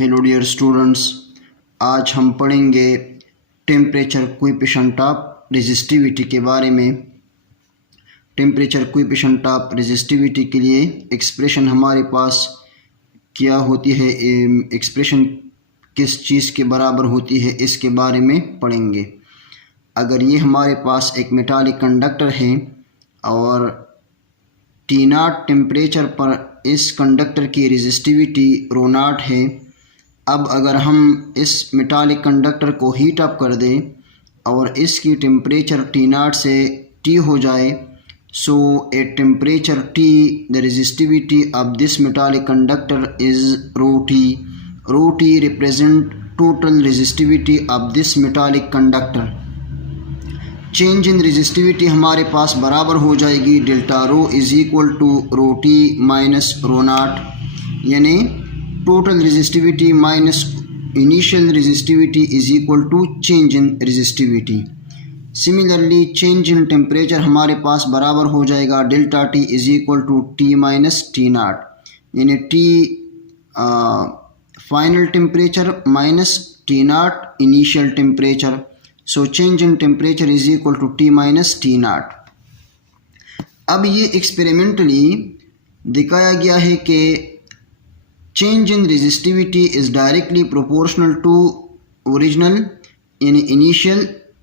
Hello dear students, आज हम पढ़ेंगे टेम्परेचर कोएफिशिएंट ऑफ रेजिस्टिविटी के बारे में। टेम्परेचर कोएफिशिएंट ऑफ रेजिस्टिविटी के लिए एक्सप्रेशन हमारे पास क्या होती है, एक्सप्रेशन किस चीज़ के बराबर होती है, इसके बारे में पढ़ेंगे। अगर ये हमारे पास एक मेटालिक कंडक्टर है और T0 टेम्परेचर पर इस कंडक्टर की रेजिस्टिविटी ρ0 है। अब अगर हम इस मेटालिक कंडक्टर को हीट अप कर दें और इसकी टेम्परेचर T0 से T हो जाए, so at temperature T the resistivity of this metallic conductor is ρT। ρT represent total resistivity of this metallic conductor. Change in resistivity हमारे पास बराबर हो जाएगी delta rho is equal to ρT minus ρ0, यानी total resistivity minus initial resistivity is equal to change in resistivity. Similarly change in temperature हमारे पास बराबर हो जाएगा delta T is equal to T minus T0, यानी T final temperature minus T0 initial temperature. So change in temperature is equal to T minus T0। अब ये experimentally दिखाया गया है कि change in resistivity is directly proportional to original यानी initial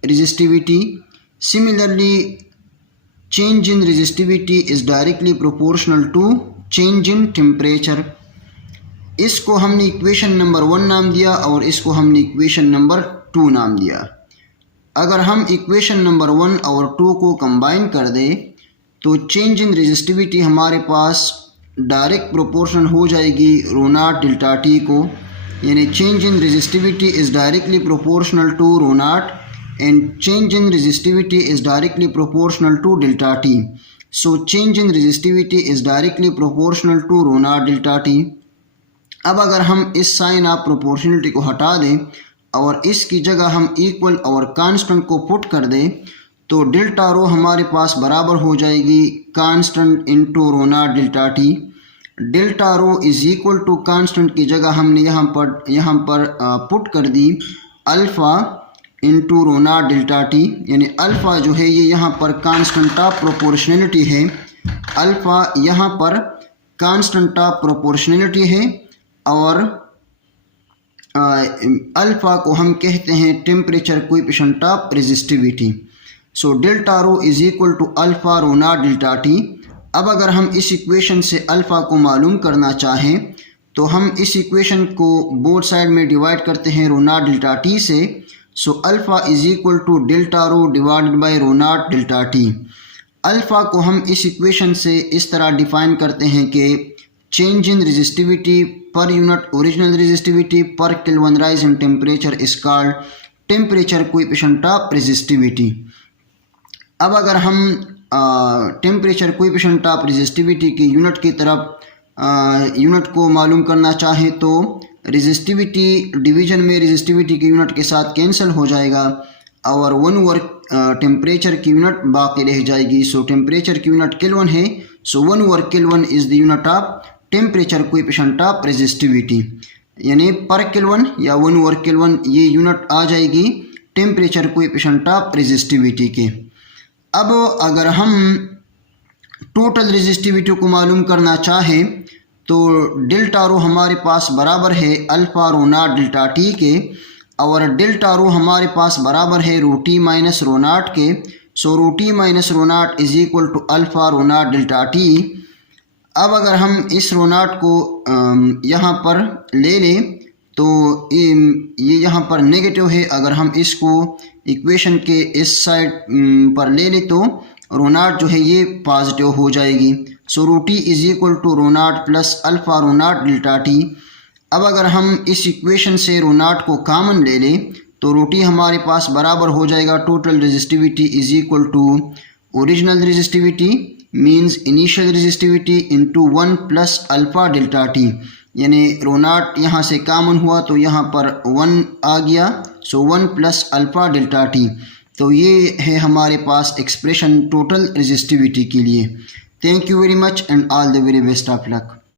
resistivity. Similarly change in resistivity is directly proportional to change in temperature. इसको हमने equation number 1 नाम दिया और इसको हमने इक्वेशन नंबर 2 नाम दिया। अगर हम इक्वेशन नंबर 1 और 2 को कंबाइन कर दें तो चेंज इन रेजिस्टिविटी हमारे पास डायरेक्ट प्रोपोर्शनल हो जाएगी ρ0 डेल्टा T को, यानी change in resistivity is directly proportional to ρ0 and change in resistivity is directly proportional to delta T। So change in resistivity is directly proportional to ρ0 delta T। अब अगर हम इस sign of proportionality को हटा दें और इसकी जगह हम इक्वल और कांस्टेंट को पुट कर दें तो डेल्टा रो हमारे पास बराबर हो जाएगी constant into ρ0 delta T। Delta rho is equal to constant की जगह हमने यहाँ पर पुट कर दी अल्फ़ा इंटू ρ0 डेल्टा T, यानी अल्फ़ा जो है ये यहाँ पर कांस्टेंट ऑफ प्रोपोर्शनलिटी है। अल्फ़ा यहाँ पर कांस्टेंट ऑफ प्रोपोर्शनलिटी है और अल्फ़ा को हम कहते हैं temperature coefficient of resistivity. So delta rho is equal to alpha ρ0 delta T। अब अगर हम इस इक्वेशन से अल्फ़ा को मालूम करना चाहें तो हम इस इक्वेशन को बोथ साइड में डिवाइड करते हैं ρ0 डेल्टा T से। So alpha is equal to delta rho divided by ρ0 delta T। Alpha को हम इस इक्वेशन से इस तरह डिफाइन करते हैं कि change in resistivity per unit original resistivity पर kelvin rise in temperature is called temperature coefficient of resistivity. अब अगर हम टेम्परेचर कोएफिशिएंट ऑफ रेजिस्टिविटी की यूनिट की तरफ यूनिट को मालूम करना चाहें तो रेजिस्टिविटी डिवीजन में रेजिस्टिविटी की यूनिट के साथ कैंसिल हो जाएगा और 1 ओवर टेम्परेचर की यूनिट बाकी रह जाएगी। सो टेम्परेचर की यूनिट केल्विन है, सो 1 over kelvin is the unit of temperature coefficient of resistivity, यानी पर केल्विन या 1 ओवर केल्विन ये यूनिट आ जाएगी टेम्परेचर कोएफिशिएंट ऑफ रेजिस्टिविटी के। अब अगर हम टोटल रेजिस्टिविटी को मालूम करना चाहें तो डेल्टा रो हमारे पास बराबर है अल्फ़ा ρ0 डेल्टा T के और डेल्टा रो हमारे पास बराबर है ρT माइनस ρ0 के। So ρT minus ρ0 is equal to alpha ρ0 delta T। अब अगर हम इस ρ0 को यहाँ पर ले लें तो ये यहाँ पर नेगेटिव है, अगर हम इसको इक्वेशन के इस साइड पर ले लें तो ρ0 जो है ये पॉजिटिव हो जाएगी। So ρT is equal to ρ0 plus alpha ρ0 delta T। अब अगर हम इस इक्वेशन से ρ0 को कॉमन ले लें तो ρT हमारे पास बराबर हो जाएगा total resistivity is equal to original resistivity means initial resistivity into 1 plus alpha delta T, यानी ρ0 यहाँ से कॉमन हुआ तो यहाँ पर 1 आ गया। सो 1 प्लस अल्फ़ा डेल्टा T। तो ये है हमारे पास एक्सप्रेशन टोटल रेजिस्टिविटी के लिए। Thank you very much and all the very best of luck.